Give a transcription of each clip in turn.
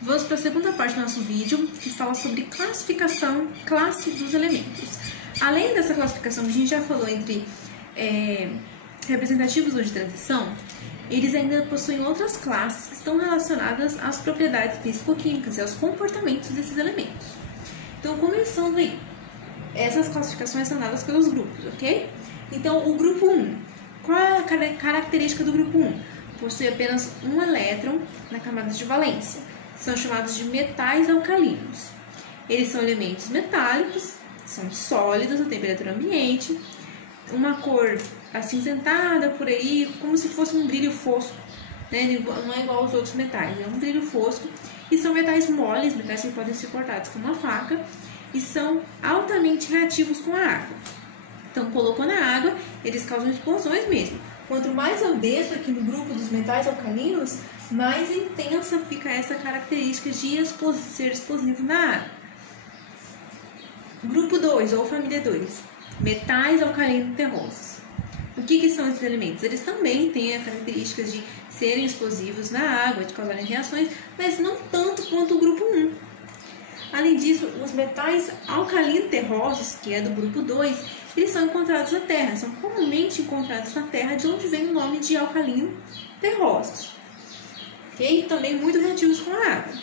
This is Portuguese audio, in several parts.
Vamos para a segunda parte do nosso vídeo, que fala sobre classificação, classe dos elementos. Além dessa classificação que a gente já falou entre representativos ou de transição, eles ainda possuem outras classes que estão relacionadas às propriedades físico-químicas e aos comportamentos desses elementos. Então, começando aí, essas classificações são dadas pelos grupos, ok? Então, o grupo 1. Qual é a característica do grupo 1? Possui apenas um elétron na camada de valência. São chamados de metais alcalinos. Eles são elementos metálicos, são sólidos a temperatura ambiente, uma cor acinzentada por aí, como se fosse um brilho fosco, né? Não é igual aos outros metais, é um brilho fosco. E são metais moles, metais que podem ser cortados com uma faca, e são altamente reativos com a água. Então, colocou na água, eles causam explosões mesmo. Quanto mais eu desço aqui no grupo dos metais alcalinos, mais intensa fica essa característica de ser explosivo na água. Grupo 2, ou família 2, metais alcalinos terrosos. O que são esses elementos? Eles também têm as características de serem explosivos na água, de causarem reações, mas não tanto quanto o grupo 1. Além disso, os metais alcalinos terrosos, que é do grupo 2, eles são encontrados na Terra, são comumente encontrados na Terra, de onde vem o nome de alcalino terrosos. Okay? Também muito reativos com a água.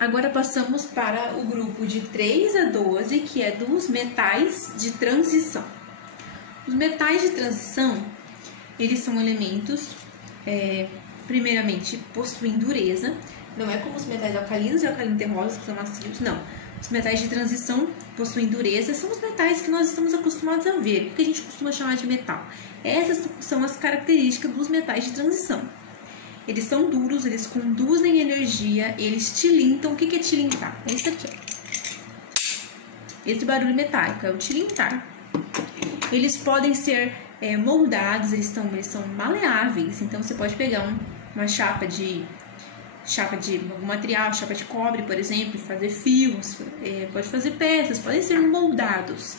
Agora passamos para o grupo de 3 a 12, que é dos metais de transição. Os metais de transição, eles são elementos, primeiramente, possuem dureza. Não é como os metais alcalinos e alcalinos terrosos, que são macios, não. Os metais de transição possuem dureza, são os metais que nós estamos acostumados a ver, que a gente costuma chamar de metal. Essas são as características dos metais de transição. Eles são duros, eles conduzem energia, eles tilintam. O que é tilintar? É isso aqui, ó. Esse barulho metálico é o tilintar. Eles podem ser moldados, eles são maleáveis. Então, você pode pegar uma chapa de algum material, chapa de cobre, por exemplo, fazer fios, pode fazer peças, podem ser moldados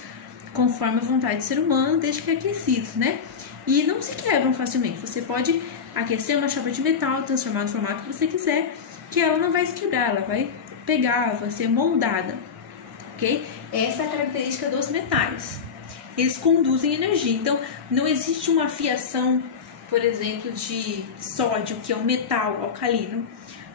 conforme a vontade do ser humano, desde que aquecidos, né? E não se quebram facilmente. Você pode aquecer uma chapa de metal, transformar no formato que você quiser, que ela não vai se quebrar, ela vai pegar, vai ser moldada, ok? Essa é a característica dos metais. Eles conduzem energia, então não existe uma fiação, por exemplo, de sódio, que é um metal alcalino.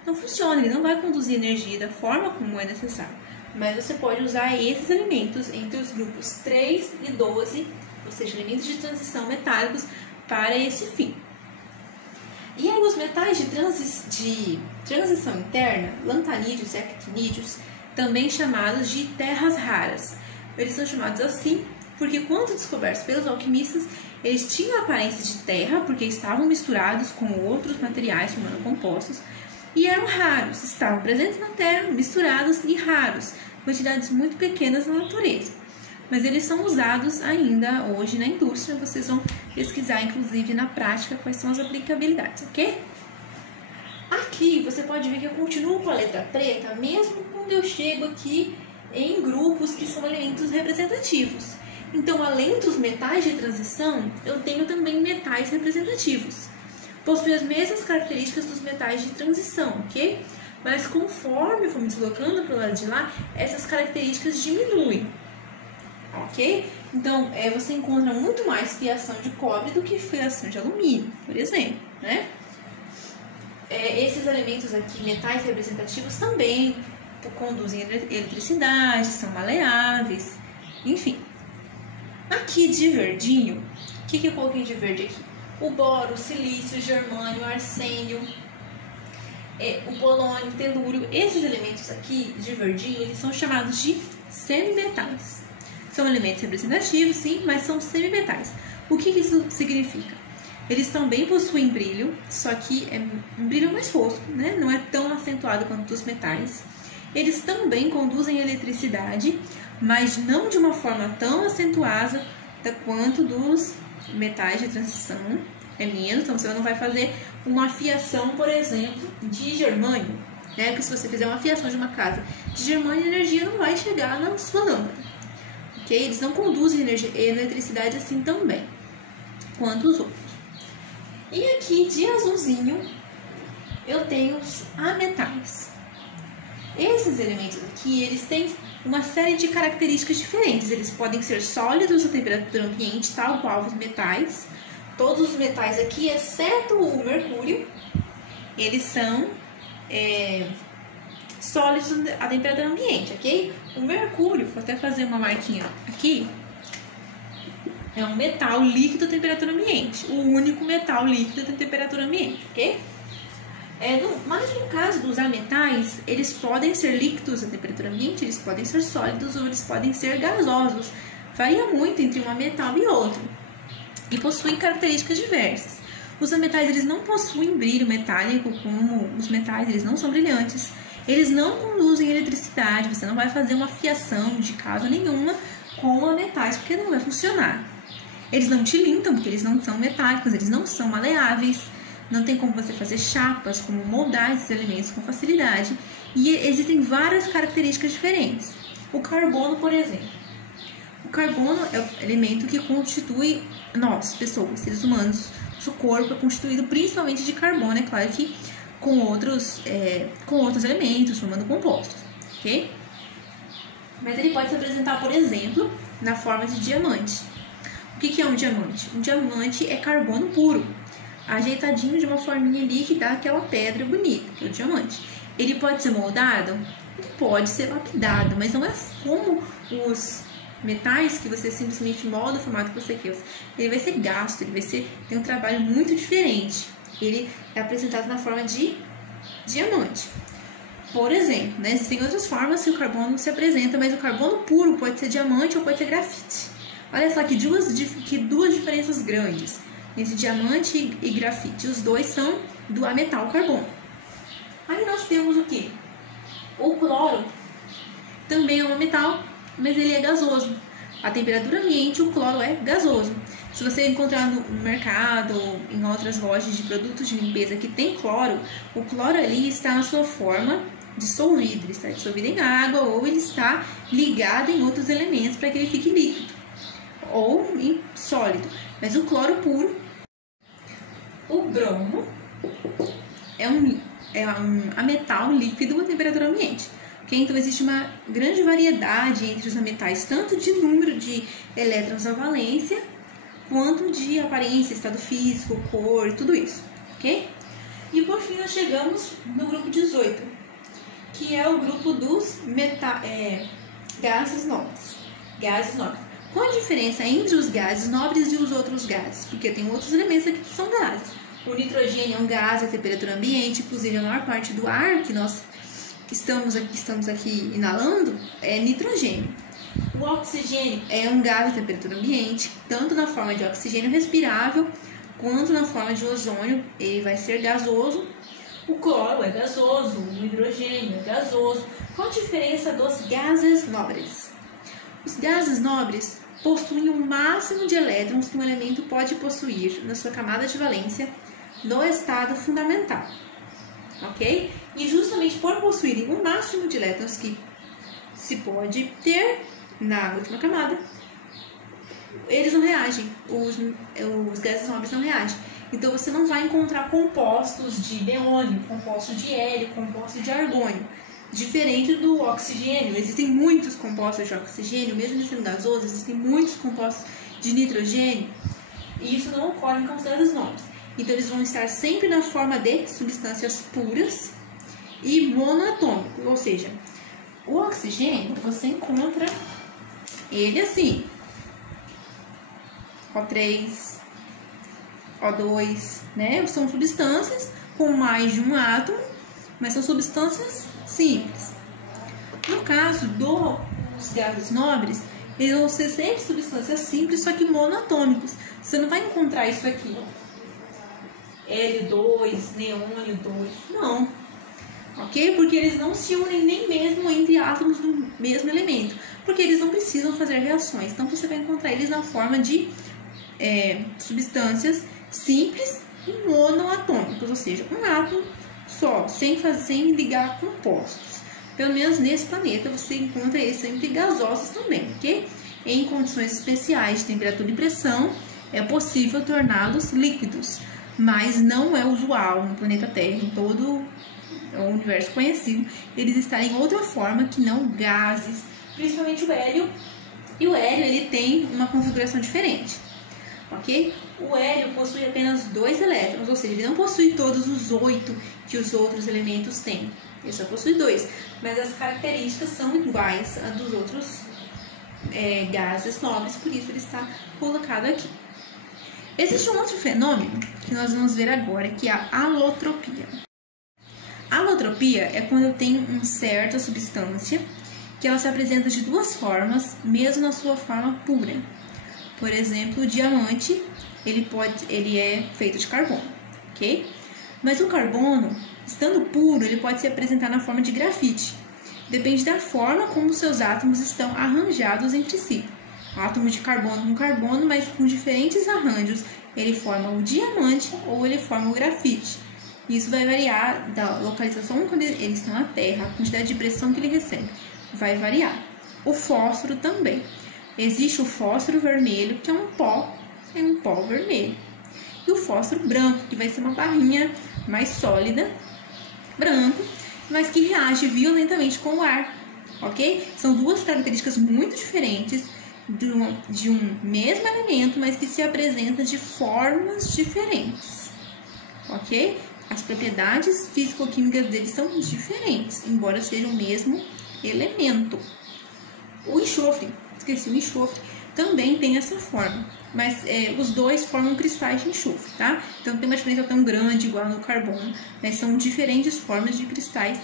Não funciona, ele não vai conduzir energia da forma como é necessário. Mas você pode usar esses elementos entre os grupos 3 e 12, ou seja, elementos de transição metálicos, para esse fim. E aí os metais de transição interna, lantanídeos e actinídeos, também chamados de terras raras. Eles são chamados assim porque, quando descobertos pelos alquimistas, eles tinham a aparência de terra, porque estavam misturados com outros materiais, formando compostos, e eram raros, estavam presentes na Terra, misturados e raros, quantidades muito pequenas na natureza. Mas eles são usados ainda hoje na indústria, vocês vão pesquisar, inclusive, na prática, quais são as aplicabilidades, ok? Aqui você pode ver que eu continuo com a letra preta, mesmo quando eu chego aqui em grupos que são elementos representativos. Então, além dos metais de transição, eu tenho também metais representativos. Possui as mesmas características dos metais de transição, ok? Mas conforme for me deslocando para o lado de lá, essas características diminuem, ok? Então, você encontra muito mais fiação de cobre do que fiação de alumínio, por exemplo, né? Esses elementos aqui, metais representativos, também conduzem eletricidade, são maleáveis, enfim. Aqui de verdinho, o que eu coloquei de verde aqui? O boro, o silício, o germânio, o arsênio, o polônio, o telúrio. Esses elementos aqui de verdinho, eles são chamados de semimetais. São elementos representativos, sim, mas são semimetais. O que isso significa? Eles também possuem brilho, só que é um brilho mais fosco, né? Não é tão acentuado quanto os metais. Eles também conduzem eletricidade, mas não de uma forma tão acentuada quanto dos metais de transição. É menos, então você não vai fazer uma fiação, por exemplo, de germânio, né? Porque se você fizer uma fiação de uma casa de germânio, a energia não vai chegar na sua lâmpada, ok? Eles não conduzem eletricidade assim tão bem quanto os outros. E aqui de azulzinho eu tenho os ametais. Esses elementos aqui, eles têm uma série de características diferentes. Eles podem ser sólidos a temperatura ambiente, tal qual os metais. Todos os metais aqui, exceto o mercúrio, eles são sólidos a temperatura ambiente, ok? O mercúrio, vou até fazer uma marquinha aqui, é um metal líquido a temperatura ambiente. O único metal líquido a temperatura ambiente, ok? Mas no caso dos ametais, eles podem ser líquidos a temperatura ambiente, eles podem ser sólidos ou eles podem ser gasosos. Varia muito entre um metal e outro. E possuem características diversas. Os ametais, eles não possuem brilho metálico como os metais, eles não são brilhantes. Eles não conduzem eletricidade, você não vai fazer uma fiação de casa nenhuma com ametais, porque não vai funcionar. Eles não tilintam, porque eles não são metálicos, eles não são maleáveis. Não tem como você fazer chapas, como moldar esses elementos com facilidade. E existem várias características diferentes. O carbono, por exemplo. O carbono é o elemento que constitui nós, pessoas, seres humanos. Nosso corpo é constituído principalmente de carbono, é claro que com outros elementos, formando compostos, ok? Mas ele pode se apresentar, por exemplo, na forma de diamante. O que é um diamante? Um diamante é carbono puro, ajeitadinho de uma forminha ali que dá aquela pedra bonita, que é o diamante. Ele pode ser moldado? Ele pode ser lapidado, mas não é como os metais que você simplesmente molda o formato que você quer. Ele vai ser gasto, ele vai ter um trabalho muito diferente. Ele é apresentado na forma de diamante. Por exemplo, né, existem outras formas que o carbono se apresenta, mas o carbono puro pode ser diamante ou pode ser grafite. Olha só que duas diferenças grandes entre diamante e grafite. Os dois são do ametal carbono. Aí nós temos o que? O cloro também é um metal, mas ele é gasoso. A temperatura ambiente, o cloro é gasoso. Se você encontrar no mercado ou em outras lojas de produtos de limpeza que tem cloro, o cloro ali está na sua forma dissolvido. Ele está dissolvido em água ou ele está ligado em outros elementos para que ele fique líquido ou em sólido. Mas o cloro puro, o bromo, é um ametal líquido a temperatura ambiente. Então, existe uma grande variedade entre os ametais, tanto de número de elétrons à valência, quanto de aparência, estado físico, cor, tudo isso, ok? E por fim, nós chegamos no grupo 18, que é o grupo dos gases nobres. Gases nobres. Qual a diferença entre os gases nobres e os outros gases? Porque tem outros elementos aqui que são gases. O nitrogênio é um gás a temperatura ambiente, inclusive a maior parte do ar que nós estamos aqui inalando é nitrogênio. O oxigênio é um gás a temperatura ambiente, tanto na forma de oxigênio respirável, quanto na forma de ozônio, ele vai ser gasoso. O cloro é gasoso, o hidrogênio é gasoso. Qual a diferença dos gases nobres? Os gases nobres possuem o máximo de elétrons que um elemento pode possuir na sua camada de valência no estado fundamental, ok? E justamente por possuírem o máximo de elétrons que se pode ter na última camada, eles não reagem, os gases nobres não reagem. Então você não vai encontrar compostos de neônio, compostos de hélio, compostos de argônio. Diferente do oxigênio, existem muitos compostos de oxigênio, mesmo ele sendo gasoso, existem muitos compostos de nitrogênio, e isso não ocorre com os gases nobres. Então eles vão estar sempre na forma de substâncias puras e monoatômicos, ou seja, o oxigênio você encontra ele assim, O3, O2, né? São substâncias com mais de um átomo, mas são substâncias simples. No caso dos gases nobres, eles vão ser sempre substâncias simples, só que monoatômicos. Você não vai encontrar isso aqui, hélio 2, neônio 2, não. Ok? Porque eles não se unem nem mesmo entre átomos do mesmo elemento, porque eles não precisam fazer reações. Então você vai encontrar eles na forma de substâncias simples e monoatômicos, ou seja, um átomo só, sem ligar compostos. Pelo menos nesse planeta você encontra eles sempre gasosos também, ok? Em condições especiais de temperatura e pressão é possível torná-los líquidos. mas não é usual no planeta Terra, em todo o universo conhecido, eles estarem em outra forma que não gases, principalmente o hélio. E o hélio, ele tem uma configuração diferente, ok? O hélio possui apenas 2 elétrons, ou seja, ele não possui todos os 8 que os outros elementos têm. Ele só possui 2, mas as características são iguais a dos outros gases nobres, por isso ele está colocado aqui. Existe um outro fenômeno que nós vamos ver agora, que é a alotropia. A alotropia é quando eu tenho uma certa substância que ela se apresenta de 2 formas, mesmo na sua forma pura. Por exemplo, o diamante, ele é feito de carbono, ok? Mas o carbono, estando puro, ele pode se apresentar na forma de grafite. Depende da forma como seus átomos estão arranjados entre si. Átomo de carbono com carbono, mas com diferentes arranjos, ele forma o diamante ou ele forma o grafite. Isso vai variar da localização quando eles estão na Terra, a quantidade de pressão que ele recebe vai variar. O fósforo também. Existe o fósforo vermelho, que é um pó vermelho. E o fósforo branco, que vai ser uma barrinha mais sólida, branco, mas que reage violentamente com o ar, ok? São 2 características muito diferentes de um mesmo elemento, mas que se apresentam de formas diferentes, ok? As propriedades físico-químicas deles são diferentes, embora sejam o mesmo elemento. O enxofre também tem essa forma, mas os dois formam cristais de enxofre, tá? Então tem uma diferença tão grande igual no carbono, mas são diferentes formas de cristais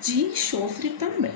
de enxofre também.